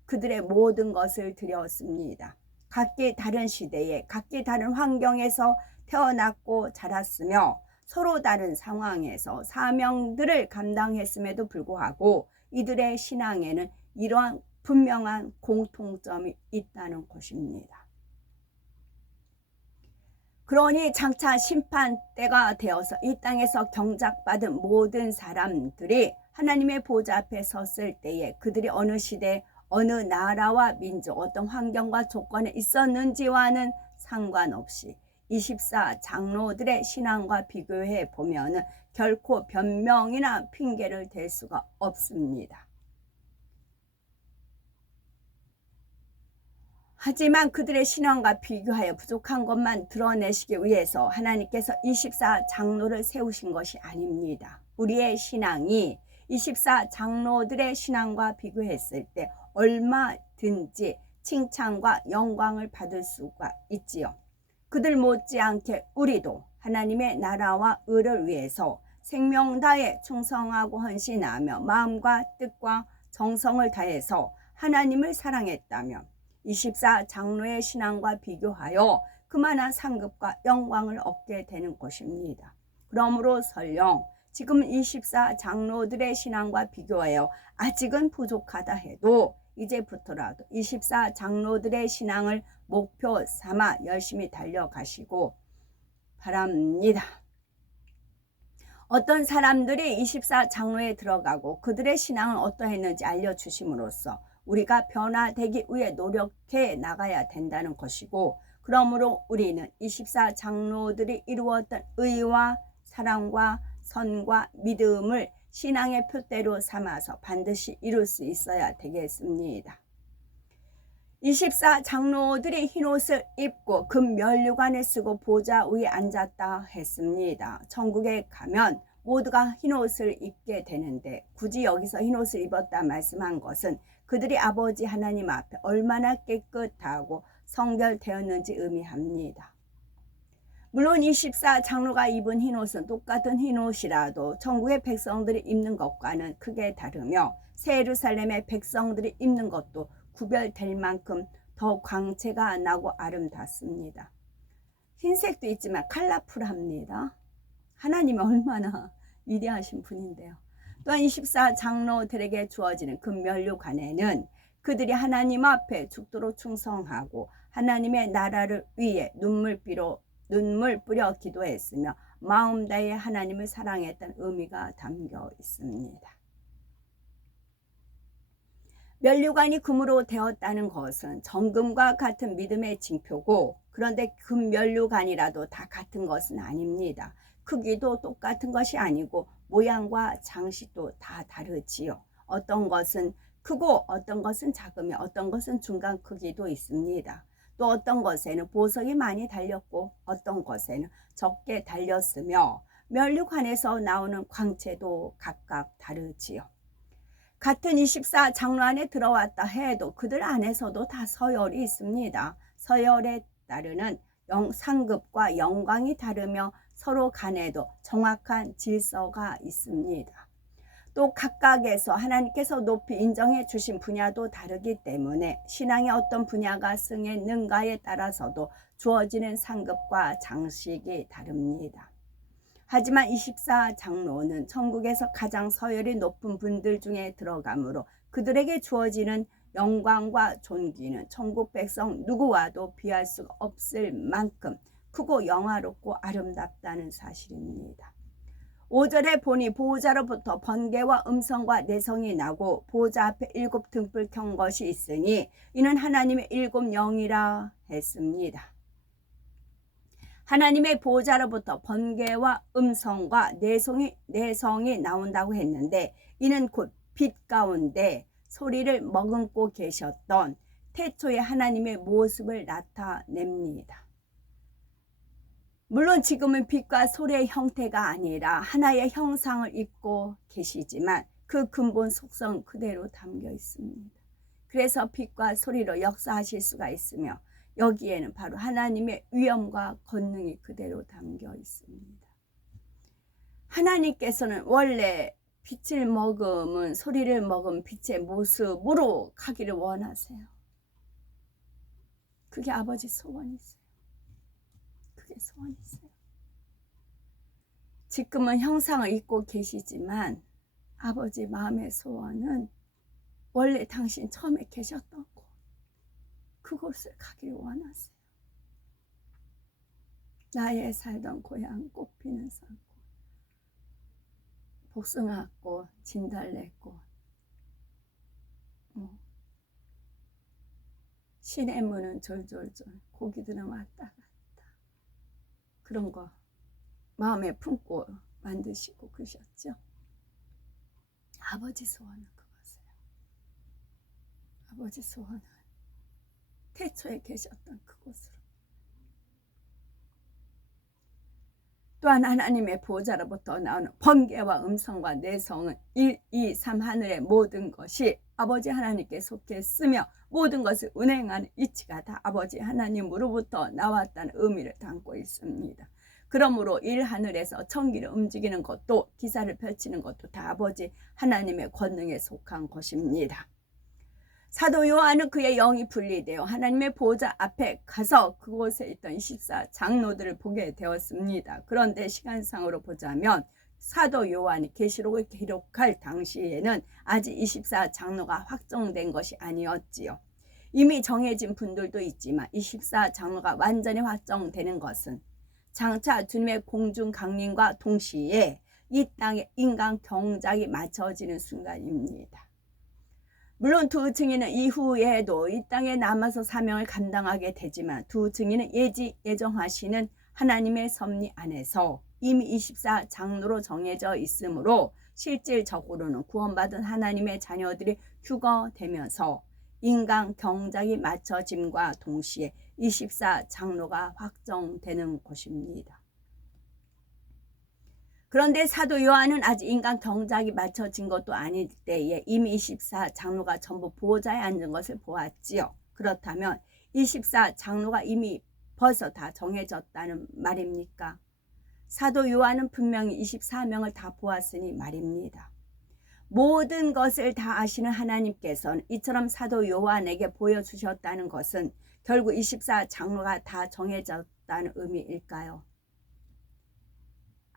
그들의 모든 것을 드렸습니다. 각기 다른 시대에 각기 다른 환경에서 태어났고 자랐으며 서로 다른 상황에서 사명들을 감당했음에도 불구하고 이들의 신앙에는 이러한 분명한 공통점이 있다는 것입니다. 그러니 장차 심판 때가 되어서 이 땅에서 경작받은 모든 사람들이 하나님의 보좌 앞에 섰을 때에 그들이 어느 시대 어느 나라와 민족 어떤 환경과 조건에 있었는지와는 상관없이 24 장로들의 신앙과 비교해 보면 결코 변명이나 핑계를 댈 수가 없습니다. 하지만 그들의 신앙과 비교하여 부족한 것만 드러내시기 위해서 하나님께서 24 장로를 세우신 것이 아닙니다. 우리의 신앙이 24 장로들의 신앙과 비교했을 때 얼마든지 칭찬과 영광을 받을 수가 있지요. 그들 못지않게 우리도 하나님의 나라와 의를 위해서 생명 다해 충성하고 헌신하며 마음과 뜻과 정성을 다해서 하나님을 사랑했다면 24 장로의 신앙과 비교하여 그만한 상급과 영광을 얻게 되는 것입니다. 그러므로 설령 지금 24 장로들의 신앙과 비교하여 아직은 부족하다 해도 이제부터라도 24 장로들의 신앙을 목표 삼아 열심히 달려가시고 바랍니다. 어떤 사람들이 24 장로에 들어가고 그들의 신앙은 어떠했는지 알려주심으로써 우리가 변화되기 위해 노력해 나가야 된다는 것이고, 그러므로 우리는 24 장로들이 이루었던 의와 사랑과 선과 믿음을 신앙의 표대로 삼아서 반드시 이룰 수 있어야 되겠습니다. 24 장로들이 흰옷을 입고 금 면류관을 쓰고 보좌 위에 앉았다 했습니다. 천국에 가면 모두가 흰옷을 입게 되는데 굳이 여기서 흰옷을 입었다 말씀한 것은 그들이 아버지 하나님 앞에 얼마나 깨끗하고 성결되었는지 의미합니다. 물론 24 장로가 입은 흰옷은 똑같은 흰옷이라도 천국의 백성들이 입는 것과는 크게 다르며 새 예루살렘의 백성들이 입는 것도 구별될 만큼 더 광채가 나고 아름답습니다. 흰색도 있지만 컬러풀합니다. 하나님이 얼마나 위대하신 분인데요. 또한 24 장로들에게 주어지는 금 면류관에는 그들이 하나님 앞에 죽도록 충성하고 하나님의 나라를 위해 눈물 뿌려 기도했으며 마음 다해 하나님을 사랑했던 의미가 담겨 있습니다. 면류관이 금으로 되었다는 것은 정금과 같은 믿음의 징표고, 그런데 금 면류관이라도 다 같은 것은 아닙니다. 크기도 똑같은 것이 아니고 모양과 장식도 다 다르지요. 어떤 것은 크고 어떤 것은 작으며 어떤 것은 중간 크기도 있습니다. 또 어떤 것에는 보석이 많이 달렸고 어떤 것에는 적게 달렸으며 면류관에서 나오는 광채도 각각 다르지요. 같은 24 장로 안에 들어왔다 해도 그들 안에서도 다 서열이 있습니다. 서열에 따르는 상급과 영광이 다르며 서로 간에도 정확한 질서가 있습니다. 또 각각에서 하나님께서 높이 인정해 주신 분야도 다르기 때문에 신앙의 어떤 분야가 승했는가에 따라서도 주어지는 상급과 장식이 다릅니다. 하지만 24 장로는 천국에서 가장 서열이 높은 분들 중에 들어가므로 그들에게 주어지는 영광과 존귀는 천국 백성 누구와도 비할 수가 없을 만큼 크고 영화롭고 아름답다는 사실입니다. 5절에 보니 보호자로부터 번개와 음성과 내성이 나고 보호자 앞에 7 등불 켠 것이 있으니 이는 하나님의 7 영이라 했습니다. 하나님의 보호자로부터 번개와 음성과 내성이 나온다고 했는데 이는 곧 빛 가운데 소리를 머금고 계셨던 태초의 하나님의 모습을 나타냅니다. 물론 지금은 빛과 소리의 형태가 아니라 하나의 형상을 입고 계시지만 그 근본 속성 그대로 담겨 있습니다. 그래서 빛과 소리로 역사하실 수가 있으며 여기에는 바로 하나님의 위엄과 권능이 그대로 담겨 있습니다. 하나님께서는 원래 빛을 머금은 소리를 머금은 빛의 모습으로 가기를 원하세요. 그게 아버지 소원이세요. 그게 소원이세요. 지금은 형상을 입고 계시지만 아버지 마음의 소원은 원래 당신 처음에 계셨던 곳, 그곳을 가기를 원하세요. 나의 살던 고향 꽃피는 산골, 복숭아꽃, 진달래꽃, 시냇물은 졸졸졸, 고기들은 왔다 갔다, 그런 거 마음에 품고 만드시고 그러셨죠. 아버지 소원은 그거세요. 아버지 소원은 태초에 계셨던 그곳으로. 또한 하나님의 보호자로부터 나오는 번개와 음성과 내성은 1, 2, 3 하늘의 모든 것이 아버지 하나님께 속했으며 모든 것을 운행하는 이치가 다 아버지 하나님으로부터 나왔다는 의미를 담고 있습니다. 그러므로 1 하늘에서 천기를 움직이는 것도 기사를 펼치는 것도 다 아버지 하나님의 권능에 속한 것입니다. 사도 요한은 그의 영이 분리되어 하나님의 보호자 앞에 가서 그곳에 있던 24 장로들을 보게 되었습니다. 그런데 시간상으로 보자면 사도 요한이 계시록을 기록할 당시에는 아직 24 장로가 확정된 것이 아니었지요. 이미 정해진 분들도 있지만 24 장로가 완전히 확정되는 것은 장차 주님의 공중 강림과 동시에 이 땅의 인간 경작이 맞춰지는 순간입니다. 물론 두 증인은 이후에도 이 땅에 남아서 사명을 감당하게 되지만 두 증인은 예정하시는 하나님의 섭리 안에서 이미 24 장로로 정해져 있으므로 실질적으로는 구원받은 하나님의 자녀들이 휴거되면서 인간 경작이 맞춰짐과 동시에 24장로가 확정되는 것입니다. 그런데 사도 요한은 아직 인간 경작이 맞춰진 것도 아닐 때에 이미 24장로가 전부 보좌에 앉은 것을 보았지요. 그렇다면 24장로가 이미 벌써 다 정해졌다는 말입니까? 사도 요한은 분명히 24명을 다 보았으니 말입니다. 모든 것을 다 아시는 하나님께서는 이처럼 사도 요한에게 보여주셨다는 것은 결국 24장로가 다 정해졌다는 의미일까요?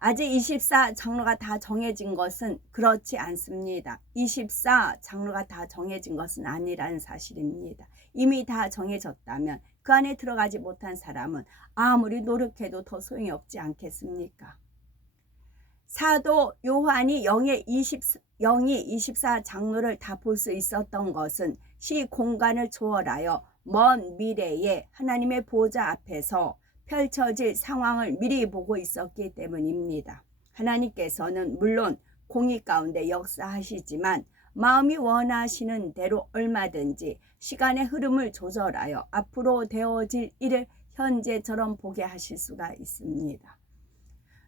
아직 24장로가 다 정해진 것은 그렇지 않습니다. 24장로가 다 정해진 것은 아니라는 사실입니다. 이미 다 정해졌다면 그 안에 들어가지 못한 사람은 아무리 노력해도 더 소용이 없지 않겠습니까? 사도 요한이 영이 24장로를 다 볼 수 있었던 것은 시공간을 초월하여 먼 미래에 하나님의 보좌 앞에서 펼쳐질 상황을 미리 보고 있었기 때문입니다. 하나님께서는 물론 공의 가운데 역사하시지만 마음이 원하시는 대로 얼마든지 시간의 흐름을 조절하여 앞으로 되어질 일을 현재처럼 보게 하실 수가 있습니다.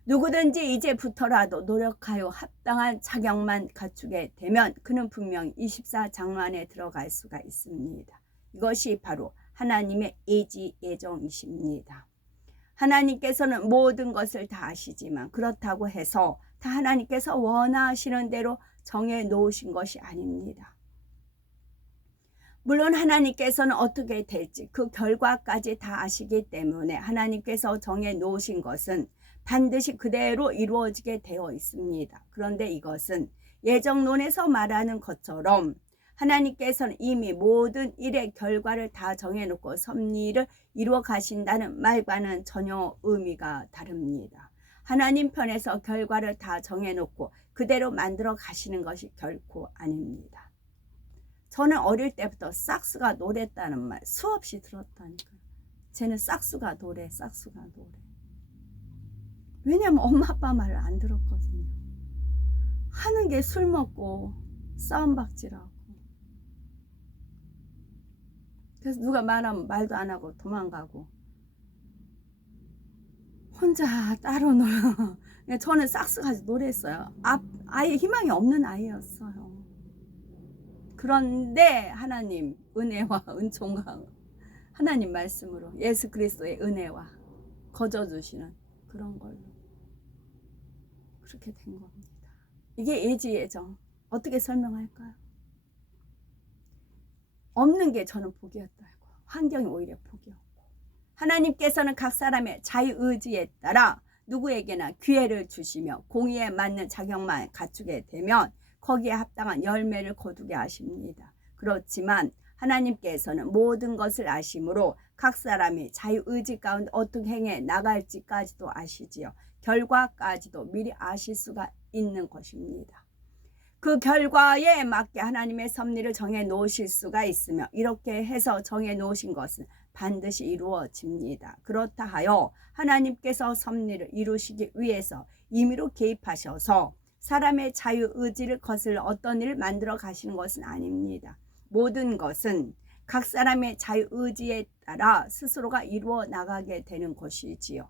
누구든지 이제부터라도 노력하여 합당한 자격만 갖추게 되면 그는 분명히 24장로 안에 들어갈 수가 있습니다. 이것이 바로 하나님의 예지 예정이십니다. 하나님께서는 모든 것을 다 아시지만 그렇다고 해서 다 하나님께서 원하시는 대로 정해 놓으신 것이 아닙니다. 물론 하나님께서는 어떻게 될지 그 결과까지 다 아시기 때문에 하나님께서 정해 놓으신 것은 반드시 그대로 이루어지게 되어 있습니다. 그런데 이것은 예정론에서 말하는 것처럼 하나님께서는 이미 모든 일의 결과를 다 정해놓고 섭리를 이루어 가신다는 말과는 전혀 의미가 다릅니다. 하나님 편에서 결과를 다 정해놓고 그대로 만들어 가시는 것이 결코 아닙니다. 저는 어릴 때부터 싹수가 노랬다는 말 수없이 들었다니까요. 쟤는 싹수가 노래. 왜냐면 엄마 아빠 말을 안 들었거든요. 하는 게 술 먹고 싸움박질하고, 그래서 누가 말하면 말도 안 하고 도망가고 혼자 따로 놀아. 저는 싹수가지 노랬어요. 아예 희망이 없는 아이였어요. 그런데 하나님 은혜와 은총과 하나님 말씀으로 예수 그리스도의 은혜와 거저주시는 그런 걸로 그렇게 된 겁니다. 이게 예지예정. 어떻게 설명할까요? 없는 게 저는 복이었다고. 환경이 오히려 복이었고, 하나님께서는 각 사람의 자유의지에 따라 누구에게나 기회를 주시며 공의에 맞는 자격만 갖추게 되면 거기에 합당한 열매를 거두게 하십니다. 그렇지만 하나님께서는 모든 것을 아심으로 각 사람이 자유의지 가운데 어떻게 행해 나갈지까지도 아시지요. 결과까지도 미리 아실 수가 있는 것입니다. 그 결과에 맞게 하나님의 섭리를 정해 놓으실 수가 있으며 이렇게 해서 정해 놓으신 것은 반드시 이루어집니다. 그렇다 하여 하나님께서 섭리를 이루시기 위해서 임의로 개입하셔서 사람의 자유의지를 거슬러 어떤 일을 만들어 가시는 것은 아닙니다. 모든 것은 각 사람의 자유의지에 따라 스스로가 이루어 나가게 되는 것이지요.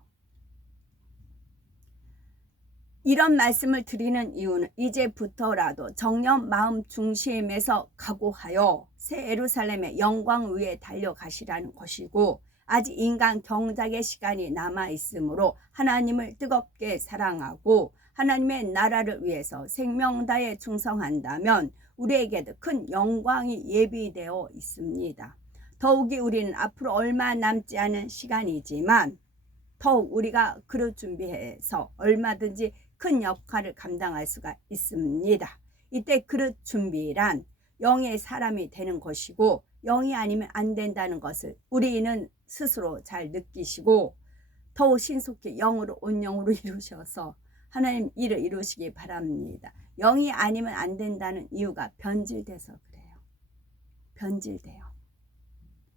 이런 말씀을 드리는 이유는 이제부터라도 정녕 마음 중심에서 각오하여 새 예루살렘의 영광 위에 달려가시라는 것이고, 아직 인간 경작의 시간이 남아있으므로 하나님을 뜨겁게 사랑하고 하나님의 나라를 위해서 생명 다해 충성한다면 우리에게도 큰 영광이 예비되어 있습니다. 더욱이 우리는 앞으로 얼마 남지 않은 시간이지만 더욱 우리가 그릇 준비해서 얼마든지 큰 역할을 감당할 수가 있습니다. 이때 그릇 준비란 영의 사람이 되는 것이고, 영이 아니면 안 된다는 것을 우리는 스스로 잘 느끼시고 더욱 신속히 영으로 온 영으로 이루셔서 하나님 일을 이루시기 바랍니다. 영이 아니면 안 된다는 이유가 변질돼서 그래요. 변질돼요.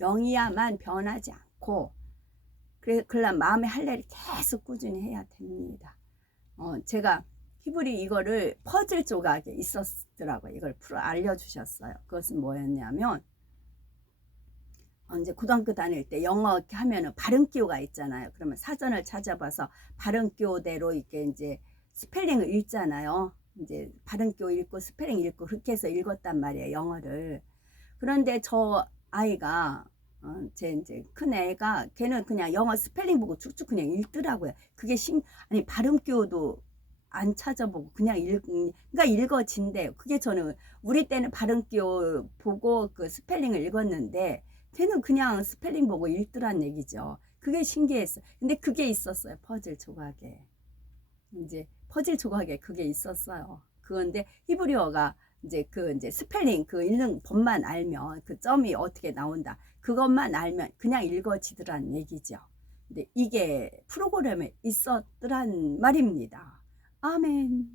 영이야만 변하지 않고, 그러려면 마음의 할례를 계속 꾸준히 해야 됩니다. 제가 히브리 이거를 퍼즐 조각에 있었더라고요. 이걸 풀어 알려주셨어요. 그것은 뭐였냐면 이제 고등학교 다닐 때 영어 이렇게 하면은 발음 기호가 있잖아요. 그러면 사전을 찾아봐서 발음 기호대로 이렇게 이제 스펠링을 읽잖아요. 이제 발음 기호 읽고 스펠링 읽고 그렇게 해서 읽었단 말이에요, 영어를. 그런데 저 아이가 제 이제 큰 애가 걔는 그냥 영어 스펠링 보고 쭉쭉 그냥 읽더라고요. 그게 아니 발음 기호도 안 찾아보고 그냥 그러니까 읽어진대요. 그게 저는 우리 때는 발음 기호 보고 그 스펠링을 읽었는데 걔는 그냥 스펠링 보고 읽더란 얘기죠. 그게 신기했어. 근데 그게 있었어요. 퍼즐 조각에. 이제 퍼즐 조각에 그게 있었어요. 그건데 히브리어가 이제 스펠링 그 읽는 법만 알면 그 점이 어떻게 나온다. 그것만 알면 그냥 읽어지더란 얘기죠. 근데 이게 프로그램에 있었더란 말입니다. 아멘.